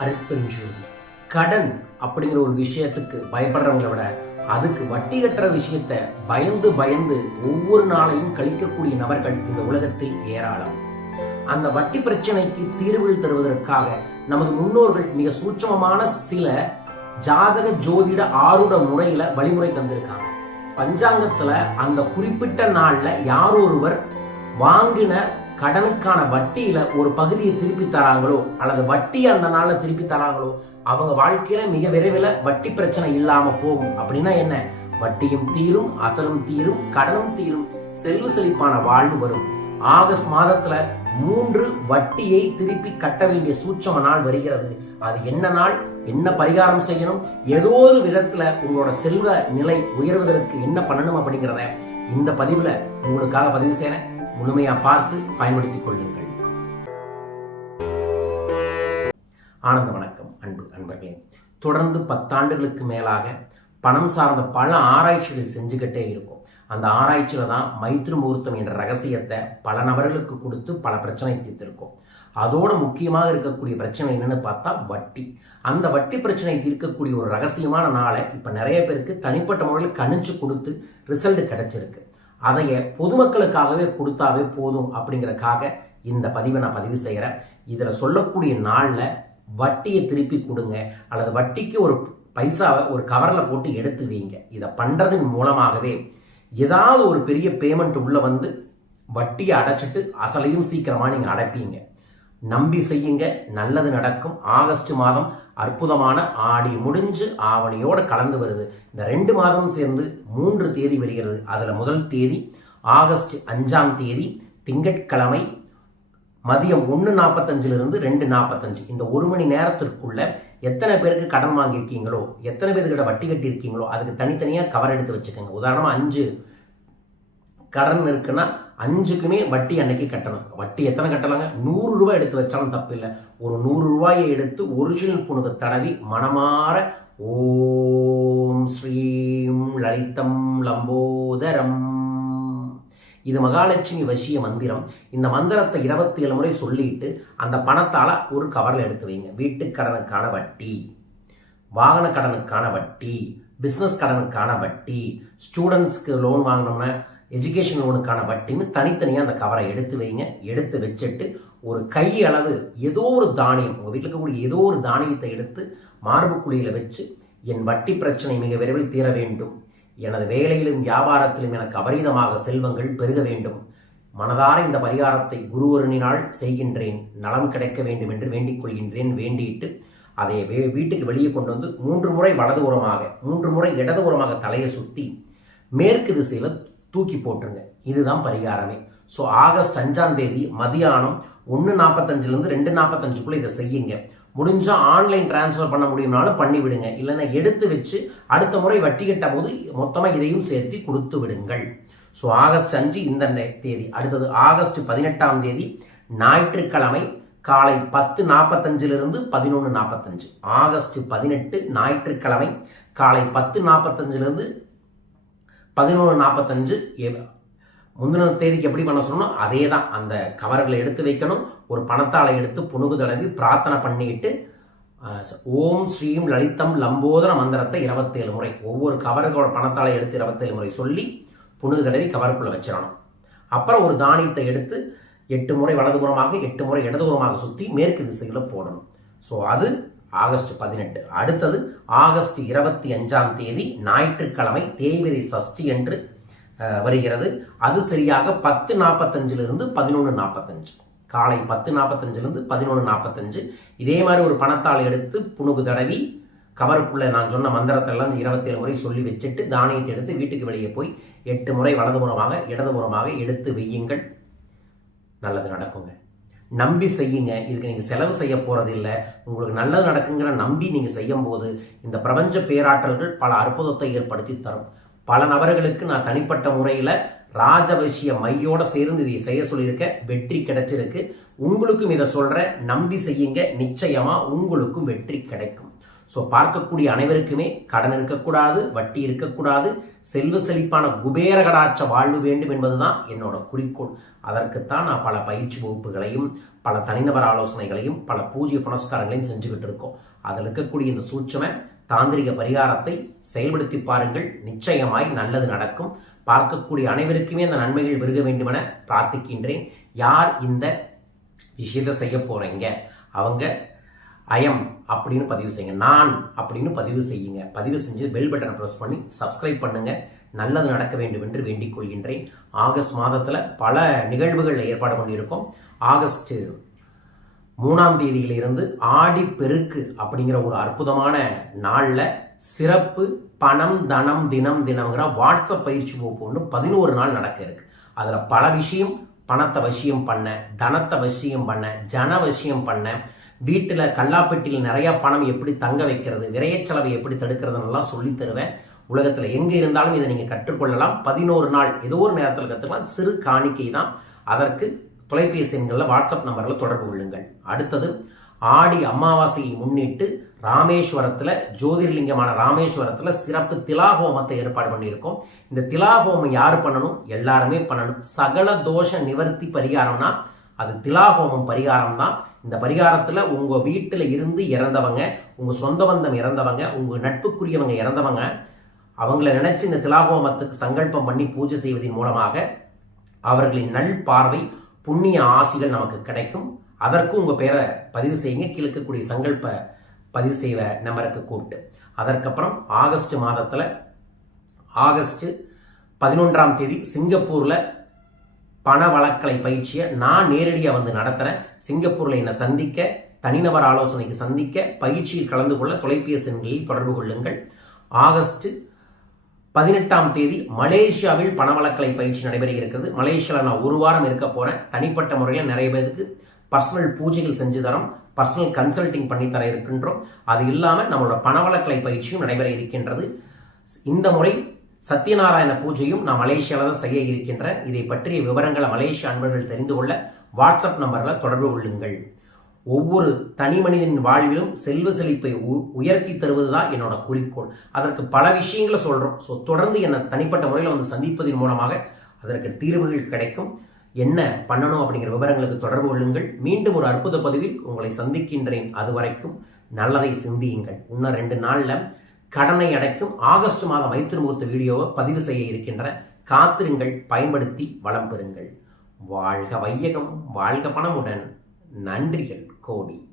அருட்பெருஞ்சோதி கடன் அப்படிங்கிற ஒரு விஷயத்துக்கு பயப்படுறவங்களை விட அதுக்கு வட்டி கட்டுற விஷயத்த பயந்து பயந்து ஒவ்வொரு நாளையும் கழிக்கக்கூடிய நபர்கள் இந்த உலகத்தில் ஏராளம். அந்த வட்டி பிரச்சனைக்கு தீர்வுகள் தருவதற்காக நமது முன்னோர்கள் மிக சூட்சமமான சில ஜாதக ஜோதிட ஆருட முறையில வழிமுறை தந்திருக்காங்க. பஞ்சாங்கத்துல அந்த குறிப்பிட்ட நாள்ல யார் ஒருவர் வாங்கின கடனுக்கான வட்டியில ஒரு பகுதியை திருப்பி தராங்களோ அல்லது வட்டி அந்த நாள்ல திருப்பி தராங்களோ அவங்க வாழ்க்கையில மிக விரைவில் வட்டி பிரச்சனை இல்லாம போகும். அப்படின்னா என்ன? வட்டியும் தீரும் அசலும் தீரும் கடனும் தீரும் செல்வ செழிப்பான வாழ்வு வரும். ஆகஸ்ட் மாதத்துல மூன்று வட்டியை திருப்பி கட்ட வேண்டிய சூட்சம நாள் வருகிறது. அது என்ன நாள்? என்ன பரிகாரம் செய்யணும்? ஏதோ ஒரு விதத்துல உங்களோட செல்வ நிலை உயர்வதற்கு என்ன பண்ணணும் அப்படிங்கிறத இந்த பதிவுல உங்களுக்காக பதிவு செய்யறேன் முழுமையாக பார்த்து பயன்படுத்திக் கொள்ளுங்கள். ஆனந்த வணக்கம் அன்பு அன்பர்களே தொடர்ந்து பத்தாண்டுகளுக்கு மேலாக பணம் சார்ந்த பல ஆராய்ச்சிகள் செஞ்சுக்கிட்டே இருக்கும். அந்த ஆராய்ச்சியில் தான் மைத்ரி முகூர்த்தம் என்ற ரகசியத்தை பல நபர்களுக்கு கொடுத்து பல பிரச்சனை தீர்த்திருக்கோம். அதோட முக்கியமாக இருக்கக்கூடிய பிரச்சனை என்னென்னு பார்த்தா வட்டி. அந்த வட்டி பிரச்சனை தீர்க்கக்கூடிய ஒரு ரகசியமான நாளை இப்போ நிறைய பேருக்கு தனிப்பட்ட முறையில் கணிச்சு கொடுத்து ரிசல்ட் கிடச்சிருக்கு. அதையே பொதுமக்களுக்காகவே கொடுத்தாவே போதும் அப்படிங்கிறக்காக இந்த பதிவை நான் பதிவு செய்கிறேன். இதில் சொல்லக்கூடிய நாளில் வட்டியை திருப்பி கொடுங்க. அல்லது வட்டிக்கு ஒரு பைசாவை ஒரு கவரில் போட்டு எடுத்து வைங்க. இதை பண்ணுறதன் மூலமாகவே ஏதாவது ஒரு பெரிய பேமெண்ட் உள்ளே வந்து வட்டியை அடைச்சிட்டு அசலையும் சீக்கிரமாக நீங்கள் அடைப்பீங்க. நம்பி செய்யுங்க நல்லது நடக்கும். ஆகஸ்ட் மாதம் அற்புதமான ஆடி முடிஞ்சு ஆவணியோடு கலந்து வருது. இந்த ரெண்டு மாதமும் சேர்ந்து மூன்று தேதி வருகிறது. அதில் முதல் தேதி ஆகஸ்ட் அஞ்சாம் தேதி திங்கட்கிழமை மதியம் ஒன்று நாற்பத்தஞ்சிலிருந்து ரெண்டு நாற்பத்தஞ்சு இந்த ஒரு மணி நேரத்திற்குள்ள எத்தனை பேருக்கு கடன் வாங்கியிருக்கீங்களோ எத்தனை பேருக்கிட்ட வட்டி கட்டியிருக்கீங்களோ அதுக்கு தனித்தனியாக கவர் எடுத்து வச்சுக்கோங்க. உதாரணமாக அஞ்சு கடன் இருக்குன்னா அஞ்சுக்குமே வட்டி அன்னைக்கு கட்டணும். வட்டி எத்தனை கட்டலாங்க? நூறு ரூபாய் எடுத்து வச்சாலும் தப்பு இல்லை. ஒரு நூறு ரூபாயை எடுத்து ஒரிஜினல் பொண்ணுக்கு தடவி மனமாற ஓம் ஸ்ரீம் லலிதம் லம்போதரம். இது மகாலட்சுமி வசிய மந்திரம். இந்த மந்திரத்தை இருபத்தி ஏழு முறை சொல்லிட்டு அந்த பணத்தால் ஒரு கவரில் எடுத்து வைங்க. வீட்டு கடனுக்கான வட்டி வாகன கடனுக்கான வட்டி பிஸ்னஸ் கடனுக்கான வட்டி ஸ்டூடெண்ட்ஸ்க்கு லோன் வாங்கினோம்னா எஜுகேஷன் லோனுக்கான வட்டின்னு தனித்தனியாக அந்த கவரை எடுத்து வைங்க. எடுத்து வச்சுட்டு ஒரு கையளவு ஏதோ ஒரு தானியம் உங்கள் வீட்டில் இருக்கக்கூடிய ஏதோ ஒரு தானியத்தை எடுத்து மார்பு குழியில் வச்சு என் வட்டி பிரச்சனை மிக விரைவில் தீர வேண்டும். எனது வேலையிலும் வியாபாரத்திலும் எனக்கு அபரீதமாக செல்வங்கள் பெருக வேண்டும். மனதார இந்த பரிகாரத்தை குருவருணினால் செய்கின்றேன். நலம் கிடைக்க வேண்டும் என்று வேண்டிக் கொள்கின்றேன். வேண்டிட்டு அதை வே வீட்டுக்கு வெளியே கொண்டு வந்து மூன்று முறை வலதுபுறமாக மூன்று முறை இடதுபுறமாக தலையை சுற்றி மேற்கு திசையில் தூக்கி போட்டுருங்க. இதுதான் பரிகாரமே. ஸோ ஆகஸ்ட் அஞ்சாம் தேதி மதியானம் ஒன்று நாற்பத்தஞ்சிலேருந்து ரெண்டு நாற்பத்தஞ்சுக்குள்ளே இதை செய்யுங்க. முடிஞ்சால் ஆன்லைன் டிரான்ஸ்ஃபர் பண்ண முடியும்னாலும் பண்ணிவிடுங்க இல்லைன்னா எடுத்து வச்சு அடுத்த முறை வட்டி கட்ட போது மொத்தமாக இதையும் சேர்த்து கொடுத்து விடுங்கள். ஸோ ஆகஸ்ட் அஞ்சு இந்த தேதி. அடுத்தது ஆகஸ்ட் பதினெட்டாம் தேதி ஞாயிற்றுக்கிழமை காலை பத்து நாற்பத்தஞ்சிலிருந்து பதினொன்று நாற்பத்தஞ்சு ஆகஸ்ட் பதினெட்டு ஞாயிற்றுக்கிழமை காலை பத்து நாற்பத்தஞ்சிலிருந்து பதினொன்று நாற்பத்தஞ்சு முந்தின தேதிக்கு எப்படி பண்ண சொன்னோம் அதே தான் அந்த கவர்களை எடுத்து வைக்கணும். ஒரு பணத்தாளை எடுத்து புணுகு தடவி பிரார்த்தனை பண்ணிட்டு ஓம் ஸ்ரீம் லலிதம் லம்போதர மந்திரத்தை இருபத்தேழு முறை ஒவ்வொரு கவர்களோட பணத்தாளை எடுத்து இருபத்தேழு முறை சொல்லி புணுகு தடவி கவருக்குள்ளே வச்சிடணும். அப்புறம் ஒரு தானியத்தை எடுத்து எட்டு முறை வலதுபுறமாக எட்டு முறை இடதுபுறமாக சுற்றி மேற்கு திசையில் போடணும். ஸோ அது ஆகஸ்ட் பதினெட்டு. அடுத்தது ஆகஸ்ட் இருபத்தி அஞ்சாம் தேதி ஞாயிற்றுக்கிழமை தேய்பிரை சஷ்டி என்று வருகிறது. அது சரியாக பத்து நாற்பத்தஞ்சிலிருந்து பதினொன்று நாற்பத்தஞ்சு காலை பத்து நாற்பத்தஞ்சிலிருந்து பதினொன்று நாற்பத்தஞ்சு இதே மாதிரி ஒரு பணத்தாள் எடுத்து புணுகு தடவி கவருக்குள்ளே நான் சொன்ன மந்திரத்தை எல்லாம் இருபத்தேழு முறை சொல்லி வச்சுட்டு தானியத்தை எடுத்து வீட்டுக்கு வெளியே போய் எட்டு முறை வலதுபுறமாக இடதுபுறமாக எடுத்து வையுங்கள். நல்லது நடக்குங்க. நம்பி செய்யுங்க. இதுக்கு நீங்கள் செலவு செய்ய போகிறதில்ல உங்களுக்கு நல்லது நடக்குங்கிற நம்பி நீங்கள் செய்யும் போது இந்த பிரபஞ்ச பேராற்றல்கள் பல அற்புதத்தை ஏற்படுத்தி தரும். பல நபர்களுக்கு நான் தனிப்பட்ட முறையில் ராஜவசிய மையோட சேர்ந்து இதை செய்ய சொல்லியிருக்கேன் வெற்றி கிடைச்சிருக்கு. உங்களுக்கும் இதை சொல்கிறேன் நம்பி செய்யுங்க. நிச்சயமாக உங்களுக்கும் வெற்றி கிடைக்கும். ஸோ பார்க்கக்கூடிய அனைவருக்குமே கடன் இருக்கக்கூடாது வட்டி இருக்கக்கூடாது செல்வ செழிப்பான குபேர கடாட்ச வாழ்வு வேண்டும் என்பதுதான் என்னோட குறிக்கோள். அதற்குத்தான் நான் பல பயிற்சி வகுப்புகளையும் பல தனிநபர் ஆலோசனைகளையும் பல பூஜ்ய புனஸ்காரங்களையும் செஞ்சுக்கிட்டு இருக்கோம். அதில் இருக்கக்கூடிய இந்த சூட்சம தாந்திரிக பரிகாரத்தை செயல்படுத்தி பாருங்கள். நிச்சயமாய் நல்லது நடக்கும். பார்க்கக்கூடிய அனைவருக்குமே அந்த நன்மைகள் பெருக வேண்டுமென பிரார்த்திக்கின்றேன். யார் இந்த விஷயத்தை செய்ய போகிறீங்க அவங்க ஐஎம் அப்படின்னு பதிவு செய்யுங்க. நான் அப்படின்னு பதிவு செய்யுங்க. பதிவு செஞ்சு பெல் பட்டனை ப்ரெஸ் பண்ணி சப்ஸ்கிரைப் பண்ணுங்க. நல்லது நடக்க வேண்டும் என்று வேண்டிக் கொள்கின்றேன். ஆகஸ்ட் மாதத்தில் பல நிகழ்வுகள் ஏற்பாடு பண்ணியிருக்கோம். ஆகஸ்ட் மூணாம் தேதியிலிருந்து ஆடி பெருக்கு அப்படிங்கிற ஒரு அற்புதமான நாளில் சிறப்பு பணம் தனம் தினம் தினம்ங்கிற வாட்ஸ்அப் பயிற்சி வகுப்பு ஒன்று பதினோரு நாள் நடக்க இருக்கு. அதில் பல விஷயம் பணத்தை வசியம் பண்ண தனத்தை வசியம் பண்ண ஜன வசியம் பண்ண வீட்டில் கல்லாப்பெட்டியில் நிறையா பணம் எப்படி தங்க வைக்கிறது விரையச்செலவை எப்படி தடுக்கிறதுன்னெல்லாம் சொல்லி தருவேன். உலகத்தில் எங்கே இருந்தாலும் இதை நீங்கள் கற்றுக்கொள்ளலாம். பதினோரு நாள் ஏதோ ஒரு நேரத்தில் கற்றுக்கலாம் சிறு காணிக்கை தான். அதற்கு தொலைபேசி எண்களில் வாட்ஸ்அப் நம்பரில் தொடர்பு கொள்ளுங்கள். அடுத்தது ஆடி அமாவாசையை முன்னிட்டு ராமேஸ்வரத்தில் ஜோதிர்லிங்கமான ராமேஸ்வரத்தில் சிறப்பு திலாஹோமத்தை ஏற்பாடு பண்ணியிருக்கோம். இந்த திலாஹோமம் யார் பண்ணணும்? எல்லாருமே பண்ணணும். சகல தோஷ நிவர்த்தி பரிகாரம்னா அது திலாஹோமம் பரிகாரம் தான் இந்த பரிகாரத்தில் உங்கள் வீட்டில் இருந்து இறந்தவங்க உங்கள் சொந்த பந்தம் இறந்தவங்க உங்கள் நட்புக்குரியவங்க இறந்தவங்க அவங்கள நினச்சி இந்த திலாஹோமத்துக்கு சங்கல்பம் பண்ணி பூஜை செய்வதன் மூலமாக அவர்களின் நல் பார்வை புண்ணிய ஆசிகள் நமக்கு கிடைக்கும். அதற்கும் உங்கள் பேரை பதிவு செய்யுங்க. கிழக்கக்கூடிய சங்கல்ப பதிவு செய்வ நம்பருக்கு கூப்பிட்டு. அதற்கப்புறம் ஆகஸ்ட் மாதத்தில் ஆகஸ்ட் பதினொன்றாம் தேதி சிங்கப்பூரில் பண வழக்கலை பயிற்சியை நான் நேரடியாக வந்து நடத்துகிறேன் சிங்கப்பூரில் என்னை சந்திக்க தனிநபர் ஆலோசனைக்கு சந்திக்க பயிற்சியில் கலந்து கொள்ள தொலைபேசி எண்களில் தொடர்பு கொள்ளுங்கள். ஆகஸ்ட் பதினெட்டாம் தேதி மலேசியாவில் பணவழக்கலை பயிற்சி நடைபெற இருக்கிறது மலேசியாவில் நான் ஒரு வாரம் இருக்க போகிறேன் தனிப்பட்ட முறையில் நிறைய பேருக்கு பர்சனல் பூஜைகள் செஞ்சு தரோம். பர்சனல் கன்சல்டிங் பண்ணி தர இருக்கின்றோம். அது இல்லாமல் நம்மளோட பணவழக்கலை பயிற்சியும் நடைபெற இருக்கின்றது. இந்த முறை சத்யநாராயண பூஜையும் நான் மலேசியாவில் தான் செய்ய இருக்கின்றேன் இதை பற்றிய விவரங்களை மலேசிய அன்பர்கள் தெரிந்து கொள்ள வாட்ஸ்அப் நம்பரில் தொடர்பு கொள்ளுங்கள். ஒவ்வொரு தனி மனிதனின் வாழ்விலும் செல்வ செழிப்பை உயர்த்தி தருவது தான் என்னோட குறிக்கோள். அதற்கு பல விஷயங்களை சொல்கிறோம் ஸோ தொடர்ந்து என்னை தனிப்பட்ட முறையில் வந்து சந்திப்பதன் மூலமாக அதற்கு தீர்வுகள் கிடைக்கும். என்ன பண்ணணும் அப்படிங்கிற விவரங்களுக்கு தொடர்பு கொள்ளுங்கள். மீண்டும் ஒரு அற்புத பதிவில் உங்களை சந்திக்கின்றேன். அது வரைக்கும் நல்லதை சிந்தியுங்கள். இன்னும் ரெண்டு நாளில் கடனை அடைக்கும் ஆகஸ்ட் மாதம் மைத்திருமூர்த்த வீடியோவை பதிவு செய்ய இருக்கின்ற காத்திருங்கள் பயன்படுத்தி வளம் பெறுங்கள். வாழ்க வையகம் வாழ்க பணமுடன். நன்றிகள் கோடி.